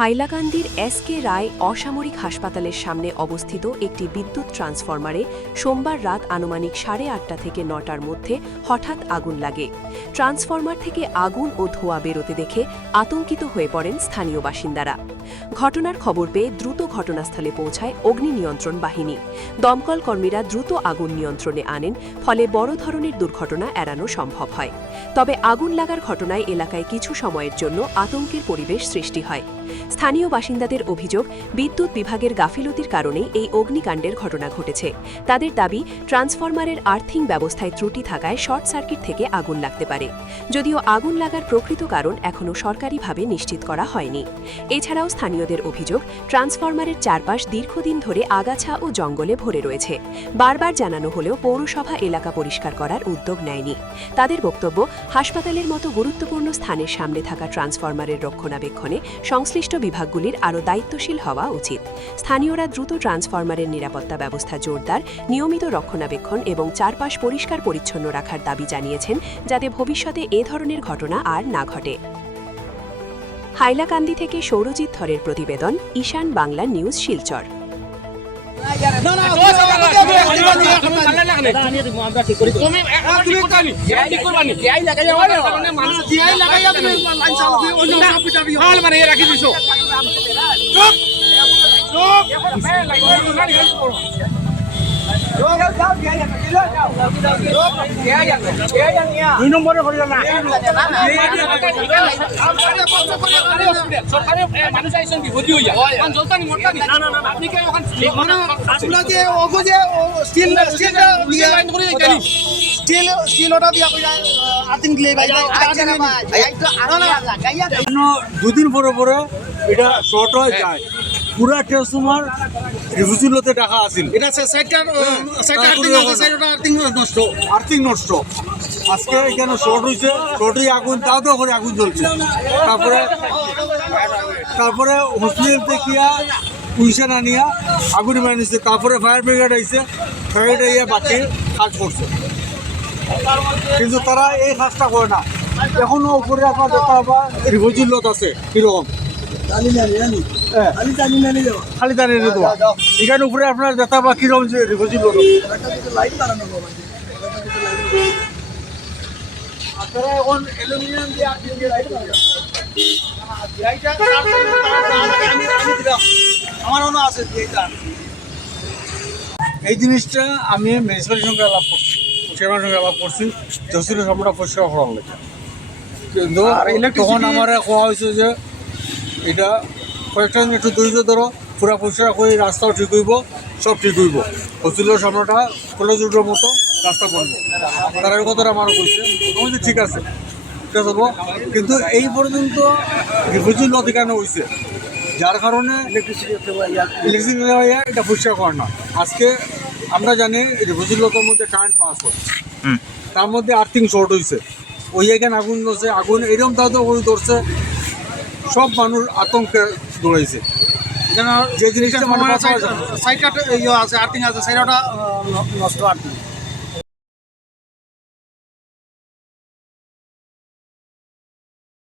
হাইলাকান্দির S K. রায় অসামরিক হাসপাতালের সামনে অবস্থিত একটি বিদ্যুৎ ট্রান্সফরমারে সোমবার রাত আনুমানিক 8:30 থেকে 9টার মধ্যে হঠাৎ আগুন লাগে। ট্রান্সফরমার থেকে আগুন ও ধোঁয়া বেরোতে দেখে আতঙ্কিত হয়ে পড়েন স্থানীয় বাসিন্দারা। ঘটনার খবর পেয়ে দ্রুত ঘটনাস্থলে পৌঁছায় অগ্নি নিয়ন্ত্রণ বাহিনী। দমকল কর্মীরা দ্রুত আগুন নিয়ন্ত্রণে আনেন, ফলে বড় ধরনের দুর্ঘটনা এড়ানো সম্ভব হয়। তবে আগুন লাগার ঘটনায় এলাকায় কিছু সময়ের জন্য আতঙ্কের পরিবেশ সৃষ্টি হয়। স্থানীয় বাসিন্দাদের অভিযোগ, বিদ্যুৎ বিভাগের গাফিলতির কারণেই এই অগ্নিকাণ্ডের ঘটনা ঘটেছে। তাদের দাবি, ট্রান্সফরমারের আর্থিং ব্যবস্থায় ত্রুটি থাকায় শর্ট সার্কিট থেকে আগুন লাগতে পারে। যদিও আগুন লাগার প্রকৃত কারণ এখনও সরকারিভাবে নিশ্চিত করা হয়নি। এছাড়াও স্থানীয়দের অভিযোগ, ট্রান্সফরমারের চারপাশ দীর্ঘদিন ধরে আগাছা ও জঙ্গলে ভরে রয়েছে। বারবার জানানো হলেও পৌরসভা এলাকা পরিষ্কার করার উদ্যোগ নেয়নি। তাদের বক্তব্য, হাসপাতালের মতো গুরুত্বপূর্ণ স্থানের সামনে থাকা ট্রান্সফরমারের রক্ষণাবেক্ষণে সংশ্লিষ্ট বিভাগগুলির আরও দায়িত্বশীল হওয়া উচিত। স্থানীয়রা দ্রুত ট্রান্সফরমারের নিরাপত্তা ব্যবস্থা জোরদার, নিয়মিত রক্ষণাবেক্ষণ এবং চারপাশ পরিষ্কার পরিচ্ছন্ন রাখার দাবি জানিয়েছেন, যাতে ভবিষ্যতে এ ধরনের ঘটনা আর না ঘটে। হাইলাকান্দি থেকে সৌরজিৎ ধরের প্রতিবেদন, ঈশান বাংলা নিউজ, শিলচর। দুই নম্বরে করি না সরকারে মানুষ আইছেন বিপদী হইয়া জলতানি মরতানি না না না আপনি কে ওখান আপনাকে ওগো যে স্টিল লাইন করে যাইতানি স্টিল ওটা দিয়া কইরা আর্থিং দিলে ভাই দুদিন পরে পরে এটা শর্ট হয়ে যায়। পুরা ট্রান্সফরমার রিফিউজিলতে টাকা আছিল, এটা আর্থিং নষ্ট। আজকে এখানে শর্ট হয়েছে, শর্টই আগুন, তাও তো করে আগুন জ্বলছে। তারপরে হসপিটাল থেকে পয়সা না নিয়ে আগুন মারি নিচ্ছে। তারপরে ফায়ার ব্রিগেড আইছে, ফায়ার ব্রিগেড আইয়া বাকি কাজ করছে, কিন্তু তারা এই কাজটা করে না। এখনো উপরে আপনার দেখা পাবা রিফিউজিলত আছে কিরকম খালি দাঁড়িয়ে দেওয়া। এখানে উপরে আপনার দেখা বা কিরকম যে রিফিউজিলত আপনারা এখন অ্যালুমিনিয়াম দিয়ে আমার মনে আছে। এই জিনিসটা আমি মিউনিসিপ্যালিটির সঙ্গে আলাপ করছি, চেয়ারম্যানের সঙ্গে আলাপ করছি, তহসিলের সামনে পরিষ্কার করার লেগে। কিন্তু তখন আমার কোয়া হয়েছে যে এটা কয়েকটা দিন একটু ধৈর্য ধরো, পুরা পরিষ্কার করে রাস্তাও ঠিক হইব, সব ঠিক হইব। হসপিটালের সামনেটা কলেজের মতো রাস্তা করবো, তারা এই কথাটা আমারও বলছে। আমি ঠিক আছে, ঠিক আছে বলবো। কিন্তু এই পর্যন্ত রিফিউজিল অধিকার হয়েছে, যার কারণে ইলেকট্রিসিটি এটা পরিষ্কার করে না। আজকে আমরা জানি রিফিউজিলতার মধ্যে কারেন্ট পাস হয়, তার মধ্যে আর্থিং শর্ট হয়েছে, ওই এখানে আগুন ধরছে। আগুন এরকম তাও তো ধরছে, সব মানুষ আতঙ্কে দৌড়াইছে। যে জিনিসটা সাইডটা আছে আর্থিং আছে, সাইডটা নষ্ট আর্থিং।